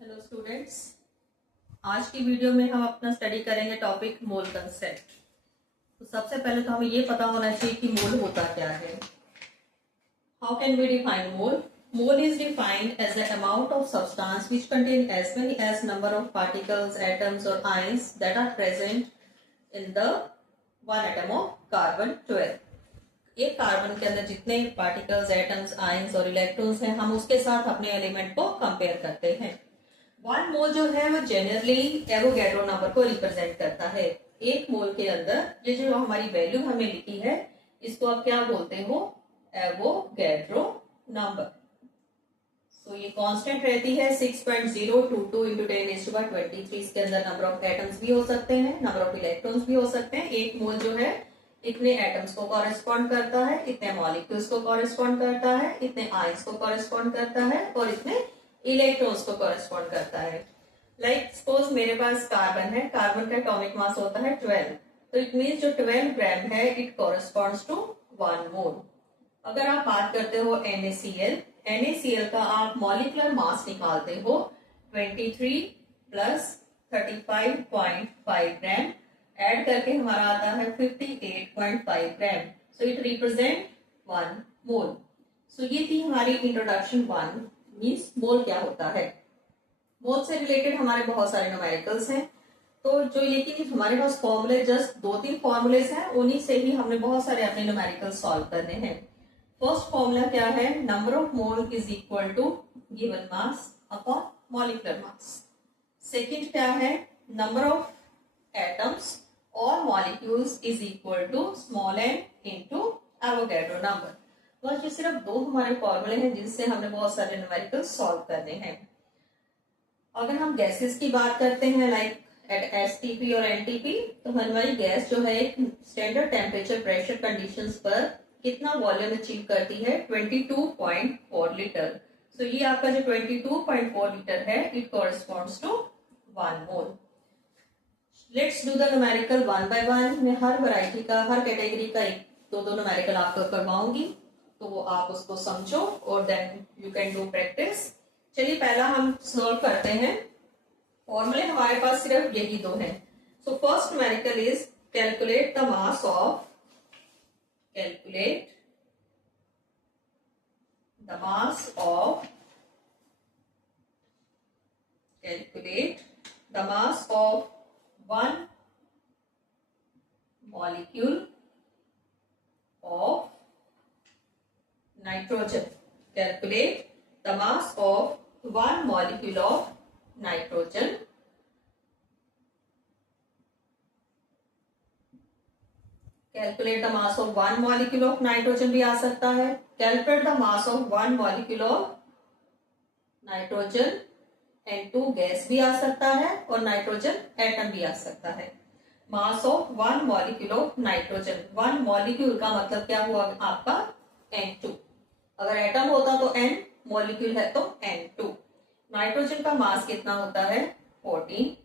Hello students, आज की video में हम अपना स्टडी करेंगे टॉपिक मोल कंसेप्ट। तो सबसे पहले तो हमें ये पता होना चाहिए कि मोल होता क्या है। How can we define mole? Mole is defined as the amount of substance which contain as many as number of particles, atoms और ions that are present in the one atom of carbon 12। एक carbon के अंदर जितने particles, atoms, ions और electrons हैं, हम उसके साथ अपने एलिमेंट को कंपेयर करते हैं। वन मोल जो है वो जनरली एवोगैड्रो नंबर को रिप्रेजेंट करता है। एक मोल के अंदर ये जो हमारी वैल्यू हमने लिखी है, इसको आप क्या बोलते हो? Avogadro number. तो ये कांस्टेंट रहती है 6.022 इंटू 10⁻23। इसके अंदर नंबर ऑफ एटम्स भी हो सकते हैं, नंबर ऑफ इलेक्ट्रॉन्स भी हो सकते हैं। एक मोल जो है इतने एटम्स को कॉरेस्पॉन्ड करता है, इतने मॉलिक्यूल्स को कॉरेस्पॉन्ड करता है, इतने आयंस को कॉरेस्पॉन्ड करता है और इतने इलेक्ट्रॉन्स को कॉरेस्पॉन्ड करता है। लाइक सपोज मेरे पास कार्बन है, कार्बन का एटॉमिक मास होता है 12, तो इट मीन्स जो 12 ग्राम है इट कॉरेस्पॉन्ड्स टू 1 मोल। अगर आप बात करते हो NaCl, NaCl का आप मॉलिक्यूलर मास निकालते हो 23 प्लस 35.5 ग्राम, ऐड करके हमारा आता है 58.5 ग्राम। सो इट रिप्रेजेंट 1 मोल। सो ये थी हमारी इंट्रोडक्शन 1 मीन्स मोल क्या होता है। मोल से रिलेटेड हमारे बहुत सारे न्यूमेरिकल्स हैं, तो जो लेकिन हमारे पास फॉर्मूले जस्ट 2-3 फॉर्मूलेस हैं, उन्हीं से ही हमने बहुत सारे अपने न्यूमेरिकल सॉल्व करने हैं। फर्स्ट फॉर्मूला क्या है? Number of mole is equal to given mass upon molecular mass. Second क्या है? नंबर ऑफ एटम्स और molecules is equal to small N into Avogadro number. बस ये सिर्फ दो हमारे फॉर्मूले हैं जिनसे हमने बहुत सारे न्यूमेरिकल सॉल्व करने हैं। अगर हम गैसेस की बात करते हैं लाइक एट एसटीपी और एनटीपी, तो हमारी गैस जो है एक स्टैंडर्ड टेम्परेचर प्रेशर कंडीशंस पर कितना वॉल्यूम अचीव करती है? 22.4 लीटर। सो ये आपका जो 22.4 लीटर है इट कॉरेस्पॉन्ड्स टू 1 मोल। Let's do the numerical one by one. मैं हर वैरायटी का, हर कैटेगरी का एक दो न्यूमेरिकल आपको करवाऊंगी, तो वो आप उसको समझो और then you can do practice. चलिए पहला हम सॉल्व करते हैं। फॉर्मूले हमारे पास सिर्फ यही दो हैं। So first numerical is calculate the mass of calculate the mass of one molecule of nitrogen. Calculate the mass of one molecule of nitrogen. Calculate the mass of one molecule of nitrogen भी आ सकता है। Calculate the mass of one molecule of nitrogen N2 gas भी आ सकता है और nitrogen atom भी आ सकता है। मास of one molecule of nitrogen, one molecule का मतलब क्या हुआ आपका? N2। अगर एटम होता तो N, मॉलिक्यूल है तो N2। नाइट्रोजन का मास कितना होता है? 14,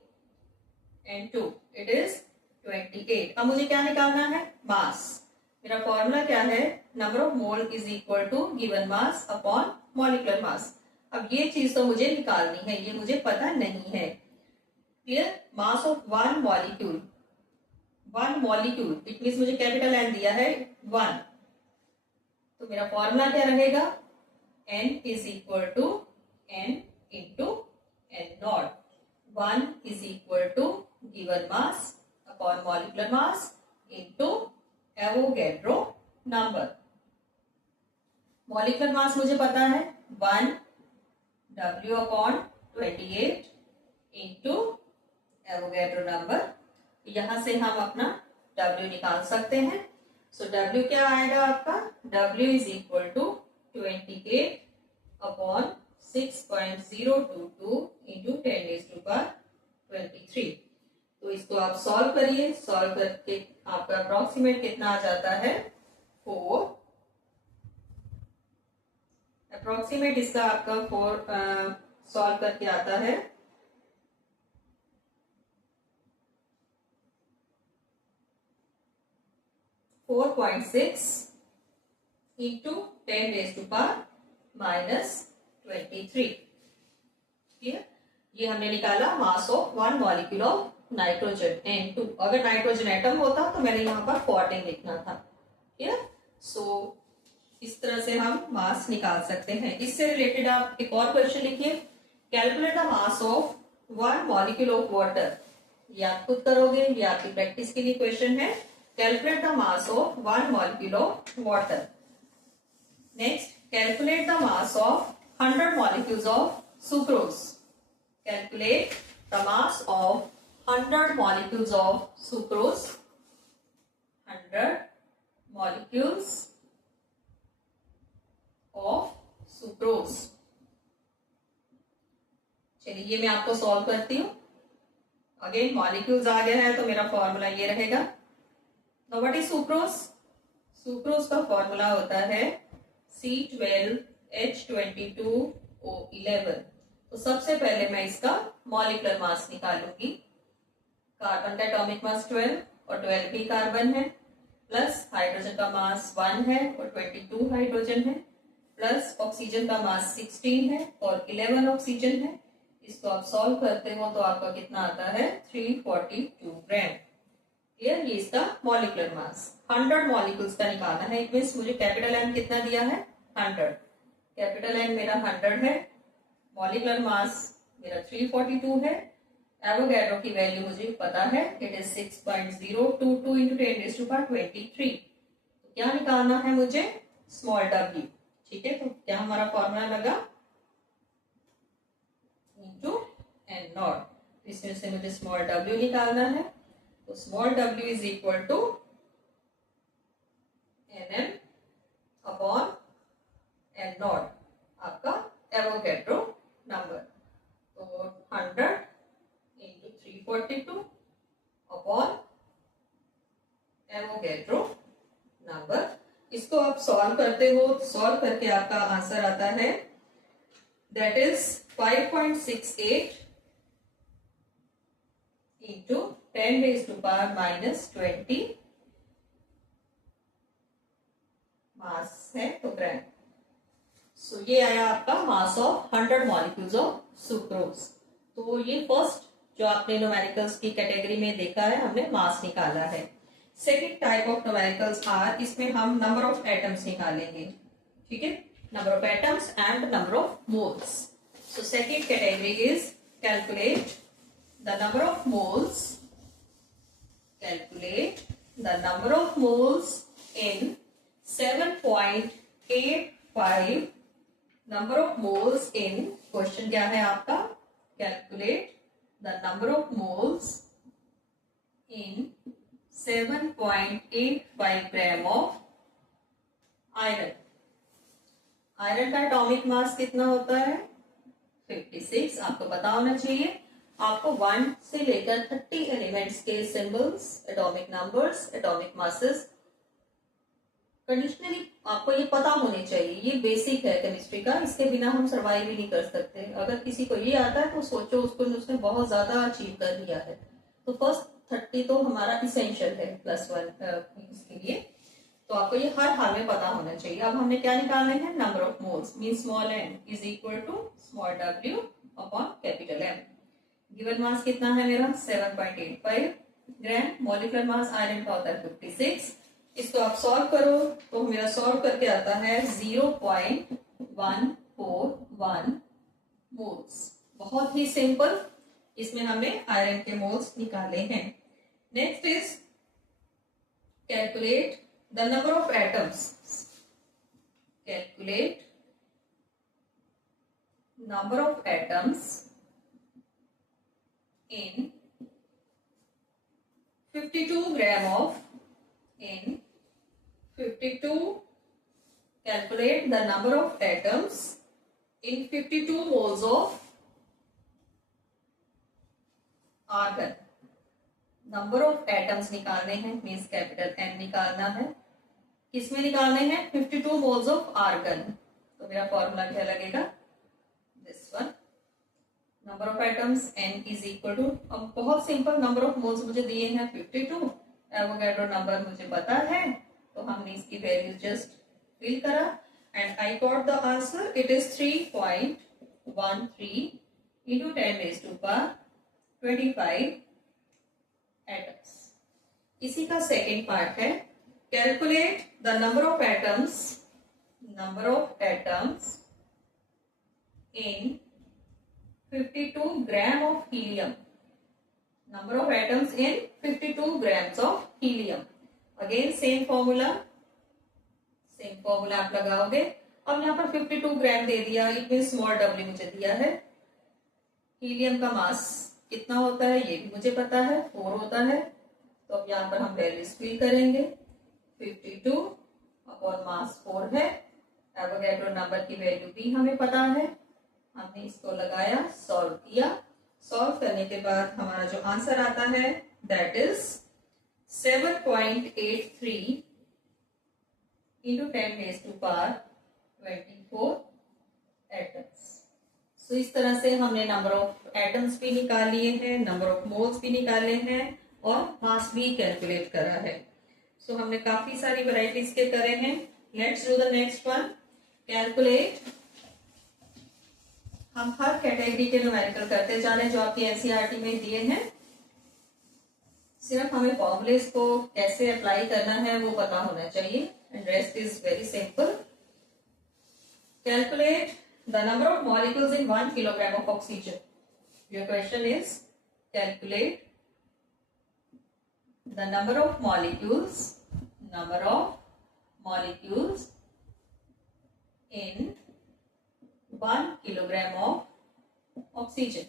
N2 इट इज 28। अब मुझे क्या निकालना है? मास। मेरा फॉर्मूला क्या है? Number of mole is equal to given mass upon molecular mass. अब ये चीज तो मुझे निकालनी है, ये मुझे पता नहीं है। Clear? Mass of one molecule, one molecule it means मुझे कैपिटल एन दिया है 1, तो मेरा फॉर्मूला क्या रहेगा? N is equal to N into N naught. 1 is equal to given mass upon molecular mass into Avogadro number. Molecular mass मुझे पता है 1 W upon 28 into Avogadro number. यहां से हम अपना W निकाल सकते हैं। सो W क्या आएगा आपका? W is equal to 28 upon 6.022 into 10⁻23। तो इसको आप सॉल्व करिए। सॉल्व करके आपका अप्रोक्सीमेट कितना आ जाता है? 4। अप्रोक्सीमेट इसका आपका 4 सॉल्व करके आता है 4.6 इंटू 10⁻23। क्लियर? ये हमने निकाला mass of 1 molecule of nitrogen N2। अगर नाइट्रोजन एटम होता तो मैंने यहाँ पर 14 लिखना था। क्लियर? सो इस तरह से हम मास निकाल सकते हैं। इससे रिलेटेड आप एक और क्वेश्चन लिखिए, calculate the mass of 1 molecule of water. ये आप खुद करोगे, ये आपकी प्रैक्टिस के लिए क्वेश्चन है। Calculate the mass of 1 molecule of water. Next, calculate the mass of 100 molecules of sucrose. Calculate the mass of 100 molecules of sucrose। 100 molecules of sucrose। चलिए ये मैं आपको सॉल्व करती हूँ। अगेन मॉलिक्यूल्स आ गया है तो मेरा फॉर्मूला ये रहेगा। Now what is sucrose? Sucrose का फॉर्मूला होता है C12H22O11। तो सबसे पहले मैं इसका मॉलिक्यूलर मास निकालूंगी। कार्बन का एटॉमिक मास 12 और 12 भी कार्बन है, प्लस हाइड्रोजन का मास 1 है और 22 हाइड्रोजन है, प्लस ऑक्सीजन का मास 16 है और 11 ऑक्सीजन है। इसको आप सॉल्व करते हो तो आपका कितना आता है? 342 ग्राम। क्लियर? ये इसका मॉलिक्यूलर मास। 100 मॉलिक्यूल्स का निकालना है। इट मींस मुझे कैपिटल एन कितना दिया है? 100। कैपिटल एन मेरा 100 है, मॉलिक्यूलर मास मेरा 342 है। एवोगैड्रो की वैल्यू मुझे पता है, इट इज 6.022 इंटू 10⁻23। तो क्या निकालना है मुझे? Small w। ठीक है, तो क्या हमारा फॉर्मूला लगा? Into N naught. इसमें से मुझे स्मॉल w निकालना है, तो small w is equal to nm upon N naught, आपका एवोगैड्रो नंबर। तो 100 इंटू 342 अपॉन एवोगैड्रो नंबर। इसको आप सॉल्व करते हो, सॉल्व करके आपका आंसर आता है दैट इज 5.68 इंटू 10⁻⁻20 मास है तो ग्राम। सो ये आया आपका mass of 100 molecules of sucrose. तो ये फर्स्ट जो आपने न्यूमेरिकल्स की कैटेगरी में देखा है, हमने मास निकाला है। Second type of numericals are, इसमें हम नंबर ऑफ एटम्स निकालेंगे। ठीक है, number of atoms and number of moles. So second category is calculate the number of moles. Calculate the number of moles in 7.85 number of moles in, question क्या है आपका? Calculate the number of moles in 7.85 gram of iron. Iron का atomic mass कितना होता है? 56। आपको पता होना चाहिए। आपको 1 से लेकर 30 एलिमेंट्स के symbols, atomic numbers, atomic masses conditionally आपको ये पता होने चाहिए। ये बेसिक है केमिस्ट्री का, इसके बिना हम सर्वाइव ही नहीं कर सकते। अगर किसी को ये आता है तो सोचो उसको उसने बहुत ज्यादा अचीव कर लिया है। तो फर्स्ट 30 तो हमारा इसेंशियल है +1 इसके लिए। तो आपको ये हर हाल में पता होना चाहिए। अब हमने क्या निकालने हैं? Number of moles mean small n is equal to small w upon capital M। Given mass कितना है मेरा? 7.85 ग्राम। मॉलिक्यूलर मास आयरन का होता है 56। इसको आप सॉल्व करो तो मेरा सॉल्व करके आता है 0.141 मोल्स। बहुत ही सिंपल। इसमें हमने आयरन के मोल्स निकाले हैं। Next is calculate the number of atoms. Calculate number of atoms in 52 gram of, in 52, calculate the number of atoms in 52 moles of argon। Number of atoms निकालने हैं, means capital N निकालना है। किसमें निकालने हैं? 52 moles of argon. तो मेरा formula क्या लगेगा? This one. Number of atoms N is equal to, अब बहुत सिंपल, नंबर ऑफ मोल्स मुझे दिए हैं 52, एवोगैड्रो नंबर मुझे पता है, तो हमने इसकी वैल्यू जस्ट फिल करा and I got the answer. It is 3.13 into 10 raised to power 25 atoms. इसी का सेकेंड पार्ट है, calculate the number of atoms in 52 gram of helium. Number of atoms in 52 grams of helium. Again same formula आप लगाओगे। अब यहाँ पर 52 ग्राम दे दिया, it mean small w मुझे दिया है। हीलियम का मास कितना होता है ये भी मुझे पता है, 4 होता है। तो अब यहाँ पर हम वैल्यूज फिल करेंगे। 52 अपॉन मास 4 है। एवोगैड्रो नंबर की वैल्यू भी हमें पता है, हमने इसको लगाया, सॉल्व किया। सॉल्व करने के बाद हमारा जो आंसर आता है that is 7.83 into 10 raised to power 24 atoms. So इस तरह से हमने नंबर ऑफ एटम्स भी निकाल लिए हैं, नंबर ऑफ मोल्स भी निकाले हैं और मास भी कैलकुलेट करा है। सो हमने काफी सारी वैरायटीज के करे हैं। Let's do the next one, calculate. हम हर कैटेगरी के न्यूमेरिकल करते जा रहे हैं जो आपकी एनसीईआरटी में दिए हैं। सिर्फ हमें फॉर्मूलेस को कैसे अप्लाई करना है वो पता होना चाहिए, and rest is very simple. Calculate the number of molecules in 1 kilogram of oxygen. Your question is calculate the number of molecules in 1 kilogram of oxygen.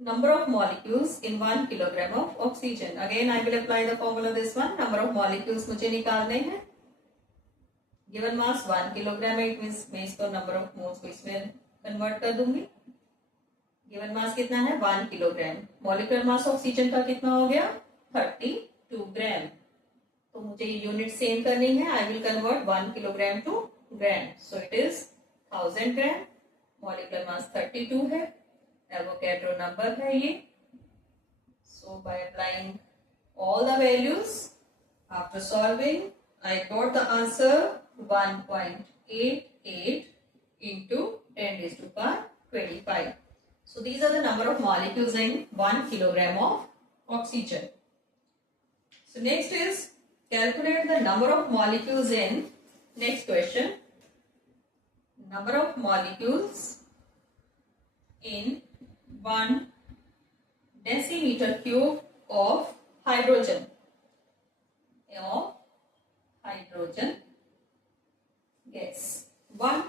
Number of molecules in 1 kilogram of oxygen. Again I will apply the formula this one. Number of molecules मुझे निकालने हैं। Given mass 1 kilogram है, it means मैं इसको number of moles को इसमें convert कर दूंगी। Given mass कितना है 1 kilogram। Molecular mass ऑक्सीजन का कितना हो गया 32 ग्राम। तो मुझे यूनिट सेम करनी है। I will convert 1 kilogram to gram. So it is 1000 gram. Molecular mass 32 है, एवोगैड्रो नंबर है ये। So by applying all the values after solving I got the answer 1.88 into 10 raised to power 25. So these are the number of molecules in 1 kilogram of oxygen. So next is calculate the number of molecules in, next question, number of molecules in 1 decimeter cube of hydrogen gas. 1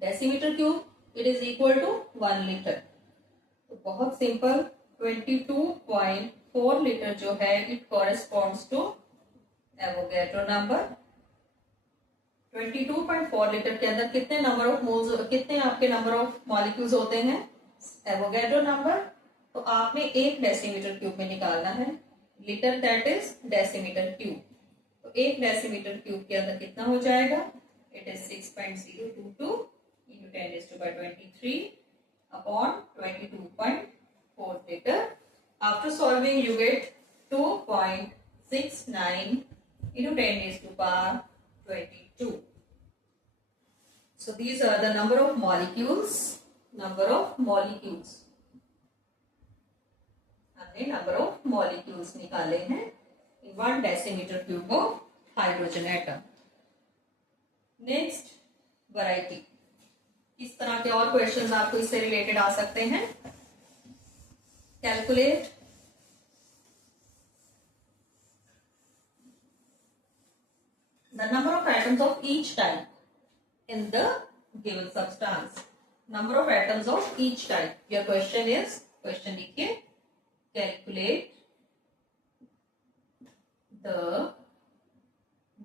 decimeter cube it is equal to 1 liter. तो बहुत simple, 22.4 litre जो है it corresponds to Avogadro number. 22.4 litre के अंदर कितने number of moles, कितने आपके number of molecules होते हैं एवोगैड्रो नंबर। तो आपने 1 डेसीमीटर क्यूब में निकालना है। Litre that is decimetre cube. तो 1 डेसीमीटर क्यूब के अंदर कितना हो जाएगा, it is 6.022 into 10 raised to power 23 upon 22.4 liter. After solving you get 2.69 into 10 raised to power 22. So these are the number of molecules. हमने number of molecules निकाले हैं in 1 decimeter cube of hydrogen atom. Next variety. इस तरह के और questions आपको इससे related आ सकते हैं। Calculate the number of atoms of each type in the given substance. Number of atoms of each type. Your question is, question लिखिए, calculate the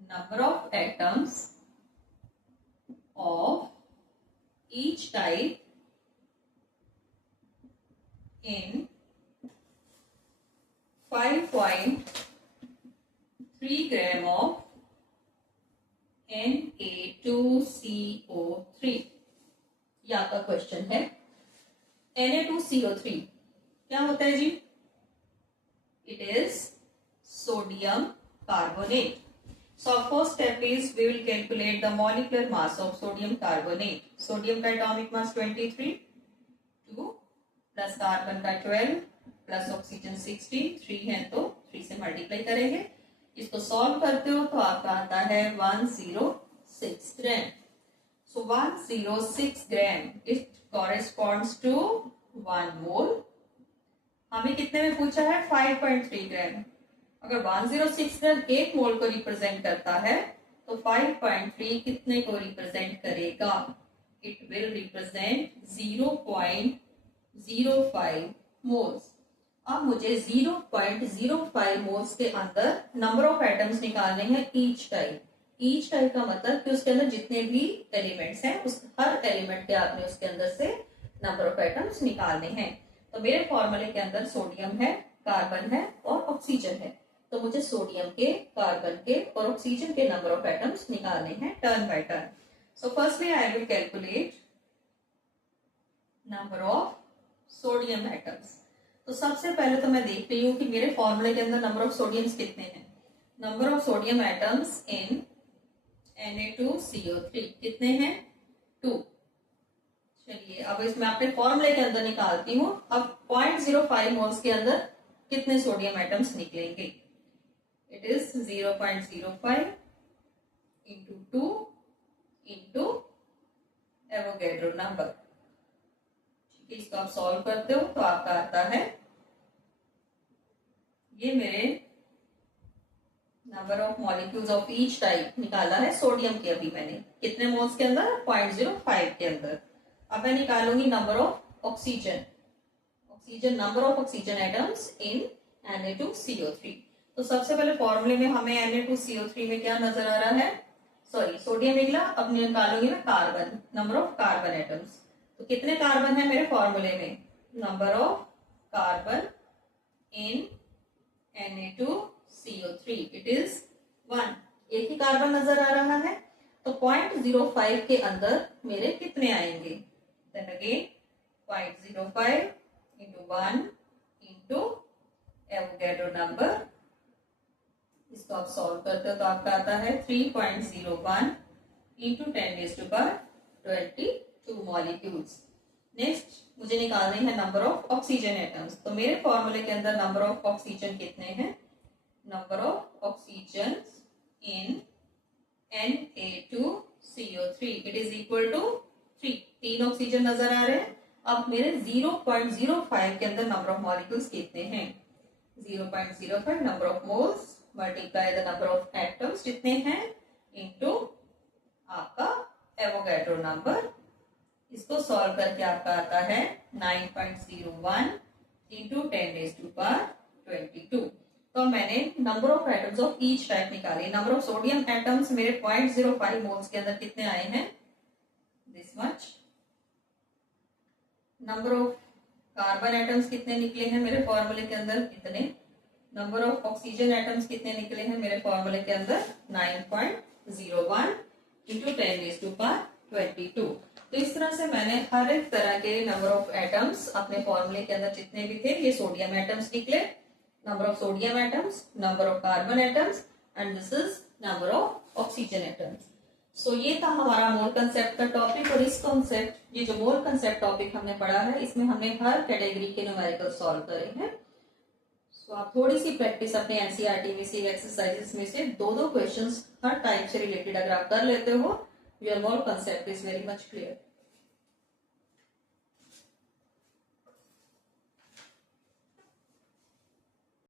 number of atoms of each type in 5.3 gram of Na2CO3। ये आपका question है। Na2CO3 क्या होता है जी, it is sodium carbonate. So our first step is we will calculate the molecular mass of sodium carbonate. Sodium का atomic mass 23, plus carbon का 12 plus oxygen 16, 3 है तो 3 से मल्टीप्लाई करेंगे। इसको सॉल्व करते हो तो आपका आता है 106 ग्राम। सो 106 ग्राम इट कॉरेस्पॉन्ड्स टू 1 मोल। हमें कितने में पूछा है? 5.3 ग्राम। अगर 106 ग्राम 1 मोल को रिप्रेजेंट करता है तो 5.3 कितने को रिप्रेजेंट करेगा? It will represent 0.05 moles. अब मुझे 0.05 मोल्स के अंदर नंबर ऑफ एटम्स निकालने हैं ईच टाइप। ईच टाइप का मतलब कि उसके अंदर जितने भी एलिमेंट्स हैं उस हर एलिमेंट के आपने उसके अंदर से नंबर ऑफ एटम्स निकालने हैं। तो मेरे फॉर्मूले के अंदर सोडियम है, कार्बन है और ऑक्सीजन है। तो मुझे सोडियम के, कार्बन के और ऑक्सीजन के नंबर ऑफ एटम्स निकालने हैं turn by turn. So firstly I will calculate number of sodium atoms. तो सबसे पहले तो मैं देख रही हूँ कि मेरे फॉर्मूले के अंदर नंबर ऑफ सोडियम्स कितने हैं। Number of sodium atoms in Na2CO3 कितने हैं? 2। चलिए अब इसमें अपने फॉर्मूले के अंदर निकालती हूँ। अब 0.05 मोल्स के अंदर कितने सोडियम एटम्स निकलेंगे? It is 0.05 into 2 into Avogadro number. ठीक है, इसको आप सॉल्व करते हो तो आपका आता है, ये मेरे number of molecules of each type निकाला है सोडियम के। अभी मैंने कितने मोल्स के अंदर? 0.05 के अंदर। अब मैं निकालूंगी number of oxygen. Oxygen, number of oxygen atoms in Na2CO3। तो सबसे पहले फॉर्मूले में हमें Na2CO3 में क्या नजर आ रहा है? सॉरी, सोडियम निकला। अब निकालूंगी मैं carbon, number of carbon atoms. तो कितने कार्बन है मेरे फॉर्मूले में? Number of carbon in Na2CO3 it is 1। एक ही कार्बन नजर आ रहा है तो 0.05 के अंदर मेरे कितने आएंगे? Then again 0.05 into 1 into Avogadro number. इसको आप सॉल्व करते हो तो आपका आता है 3.01 इंटू 10⁻22 मॉलिक्यूल्स। नेक्स्ट मुझे निकालने हैं नंबर ऑफ ऑक्सीजन एटम्स। तो मेरे फॉर्मूले के अंदर नंबर ऑफ ऑक्सीजन कितने हैं? Number of oxygen in Na2CO3 it is equal to 3। 3 oxygen नजर आ रहे हैं। अब मेरे 0.05 के अंदर नंबर ऑफ मॉलिक्यूल्स कितने हैं? 0.05 number of moles multiply the number of atoms जितने हैं इनटू आपका एवोगैड्रो नंबर। इसको सॉल्व करके आपका आता है 9.01 इंटू 10⁻22। तो मैंने number of atoms of each type निकाली। नंबर ऑफ सोडियम एटम्स मेरे 0.05 मोल्स के अंदर कितने आए हैं? This much. Number of carbon atoms कितने निकले हैं मेरे फॉर्मूले के अंदर? कितने? नंबर ऑफ ऑक्सीजन एटम्स कितने निकले हैं मेरे फॉर्मूले के अंदर? 9.01 इंटू 10⁻22। तो इस तरह से मैंने हर एक तरह के नंबर ऑफ एटम्स अपने फॉर्मूले के अंदर जितने भी थे, ये सोडियम एटम्स निकले। Number of sodium atoms, number of carbon atoms and this is number of oxygen atoms. So ये था हमारा मोल कंसेप्ट का टॉपिक। और इस कॉन्सेप्ट, ये जो मोल कंसेप्ट टॉपिक हमने पढ़ा है, इसमें हमने हर कैटेगरी के न्यूमेरिकल सॉल्व करे हैं। सो आप थोड़ी सी प्रैक्टिस अपने एनसीईआरटी में से, एक्सरसाइजेस में से 2-2 क्वेश्चंस हर टाइप से रिलेटेड अगर आप कर लेते हो, your mole concept is very much clear.